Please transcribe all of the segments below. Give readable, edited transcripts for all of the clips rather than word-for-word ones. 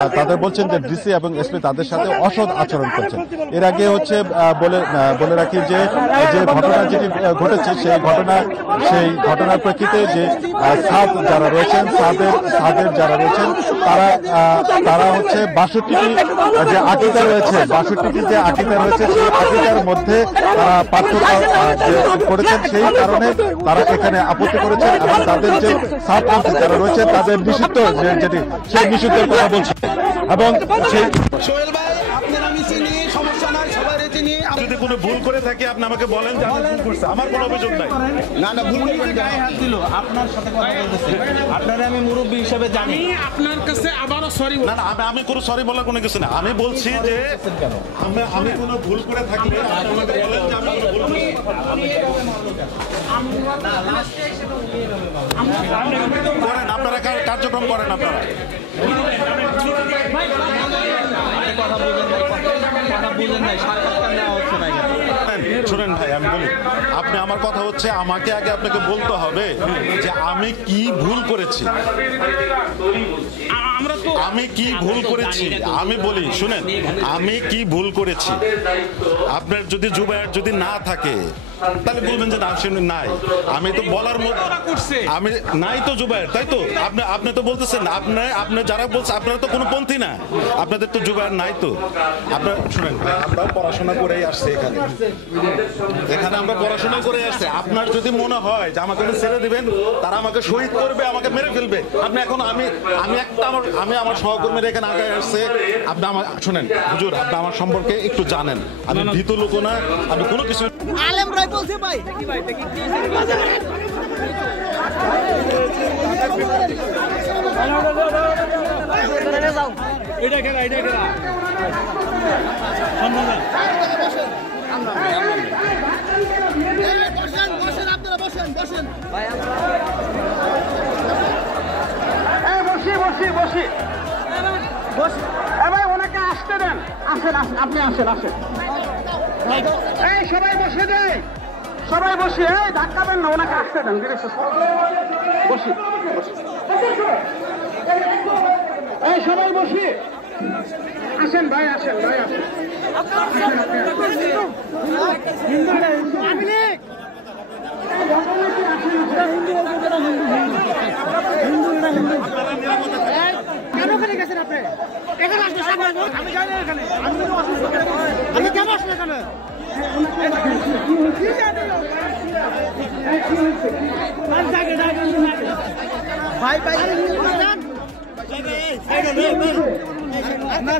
তাদের বলছেন যে ডিসি এবং এসপি তাদের সাথে অসৎ আচরণ করছেন। এর আগে হচ্ছে বলে রাখি যে ঘটনা যেটি ঘটেছে সেই ঘটনার প্রেক্ষিতে যে সাদ যারা রয়েছেন সাদের যারা রয়েছেন তারা হচ্ছে 62টি যে আকিদা রয়েছে 62টি যে আকিদা রয়েছে সেই আকিদার মধ্যে তারা পার্থক্য করেছেন, সেই কারণে তারা এখানে আপত্তি করেছেন এবং তাদের যে সাদ যারা রয়েছে তাদের নিষিদ্ধ যেটি সেই নিষিদ্ধের কথা বলছে। এবং সোহেল ভাই আপনার আমি চিনি, সমস্যা নাই, সবাই চিনি। যদি কোনো ভুল করে থাকি আপনি আমাকে বলেন যে আমি ভুল করছি, আমার কোনো অভিযোগ নাই। না ভুল করবেন, গায়ে হাত দিল, আপনার সাথে কথা বলতেছি, আপনারে আমি মুরব্বী হিসেবে জানি। আপনার কাছে আবারও সরি। না আমি কোনো সরি বলার কোনো কিছু না। আমি বলছি যে আমি কোনো ভুল করে থাকলে আপনি আমাকে বলেন যে আমি কোনো ভুল করছি। করেন আপনারা, কার্যক্রম করেন আপনারা। শুনেন ভাই, আমি বলি, আপনি আমার কথা হচ্ছে আমাকে আগে আপনাকে বলতে হবে যে আমি কি ভুল করেছি, আমি কি ভুল করেছি। আমি বলি শুনেন, আমি কি ভুল করেছি। আপনার যদি জুবায়ের যদি না থাকে তাহলে বলবেন যে না শুনে নাই। আমি তো বলার মধ্যে আমি নাই তো জুবায়ের, তাই তো আপনি তো বলতেছেন আপনি যারা বলছেন আপনারা তো কোনো পন্থী না, আপনাদের তো জুবায়ের নাই। তো আপনারা শুনেন, আমরা পড়াশোনা করেই আসছি এখানে আমরা পড়াশোনা করে আসছি। আপনার যদি মনে হয় যে আমাকে ছেড়ে দিবেন, তারা আমাকে শহীদ করবে, আমাকে মেরে ফেলবে, আপনি এখন আমি আমার সহকর্মীরা এখানে আগে আসছে। আপনি আমার শুনেন হুজুর, আপনি আমার সম্পর্কে একটু জানেন, আমি ভীত লোক না, আমি কোনো কিছু আলেম রায় বলছে ভাই এটা খেলা বসেন আপনারা বসেন বসি এবার ওনাকে আসতে দেন। আসেন আপনি আসেন। এই সবাই বসে দেয়, সবাই বসে, এই ধাক্কাবেন না, ওনাকে আসতে দেন। বসি এই সবাই বসি, আসেন ভাই, আসেন। কেন ওখানে গেছেন আপনি? এখানে আসবেন, আমি যাই না এখানে, আমি কেন আসবো এখানে?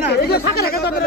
না এই যে থাকে রেখে তো আপনারা